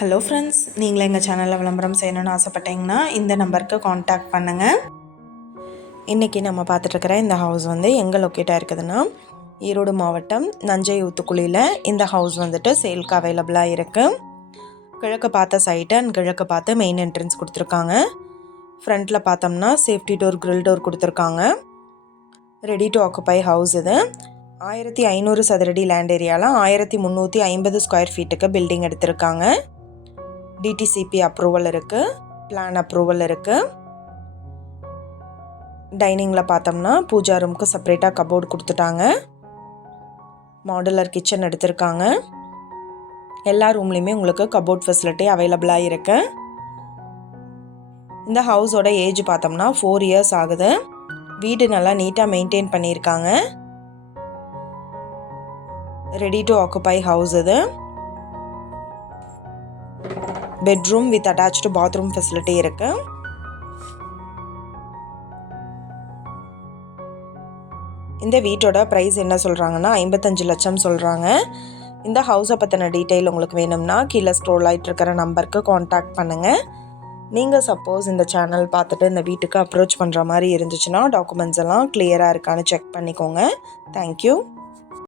Hello friends நீங்களும் எங்கள் சேனலில் விளம்பரம் செய்யணும்னு ஆசைப்பட்டீங்கன்னா இந்த நம்பருக்கு காண்டாக்ட் பண்ணுங்கள் இன்றைக்கி நம்ம பார்த்துட்ருக்கிற இந்த ஹவுஸ் வந்து எங்கே லொக்கேட்டாக இருக்குதுன்னா ஈரோடு மாவட்டம் நஞ்சை ஊத்துக்குழியில் இந்த ஹவுஸ் வந்துட்டு சேல்க்கு அவைலபிளாக இருக்குது கிழக்கு பார்த்த சைட்டு அண்ட் கிழக்கு பார்த்து மெயின் என்ட்ரன்ஸ் கொடுத்துருக்காங்க. ஃப்ரண்ட்டில் பார்த்தோம்னா சேஃப்டி டோர் க்ரில் டோர் கொடுத்துருக்காங்க. ரெடி டு ஆக்குப்பை ஹவுஸ் இது. ஆயிரத்தி ஐநூறு சதுரடி லேண்ட் ஏரியாவில் ஆயிரத்தி முந்நூற்றி ஐம்பது ஸ்கொயர் ஃபீட்டுக்கு பில்டிங் எடுத்திருக்காங்க. டிடிசிபி அப்ரூவல் இருக்குது பிளான் அப்ரூவல் இருக்குது டைனிங்கில் பார்த்தோம்னா பூஜா ரூமுக்கு செப்பரேட்டாக கபோர்டு கொடுத்துட்டாங்க. மாடுலர் கிச்சன் எடுத்திருக்காங்க. எல்லா ரூம்லேயுமே உங்களுக்கு கபோர்ட் ஃபெசிலிட்டி அவைலபிளாக இருக்கு. இந்த ஹவுஸோட ஏஜ் பார்த்தோம்னா ஃபோர் இயர்ஸ் ஆகுது. வீடு நல்லா நீட்டாக மெயின்டைன் பண்ணியிருக்காங்க. ரெடி டு ஆக்குபை ஹவுஸ் இது. Bedroom with attach bathroom facility இருக்கு. இந்த வீட்டோட ப்ரைஸ் என்ன சொல்கிறாங்கன்னா ஐம்பத்தஞ்சு லட்சம் சொல்கிறாங்க இந்த ஹவுஸை பற்றின டீட்டெயில் உங்களுக்கு வேணும்னா கீழே ஸ்க்ரோல் ஆகிட்டு இருக்கிற நம்பருக்கு காண்டாக்ட் பண்ணுங்கள் நீங்கள் சப்போஸ் இந்த சேனல் பார்த்துட்டு இந்த வீட்டுக்கு அப்ரோச் பண்ணுற மாதிரி இருந்துச்சுன்னா டாக்குமெண்ட்ஸ் எல்லாம் கிளியராக இருக்கான்னு செக் பண்ணிக்கோங்க. தேங்க்யூ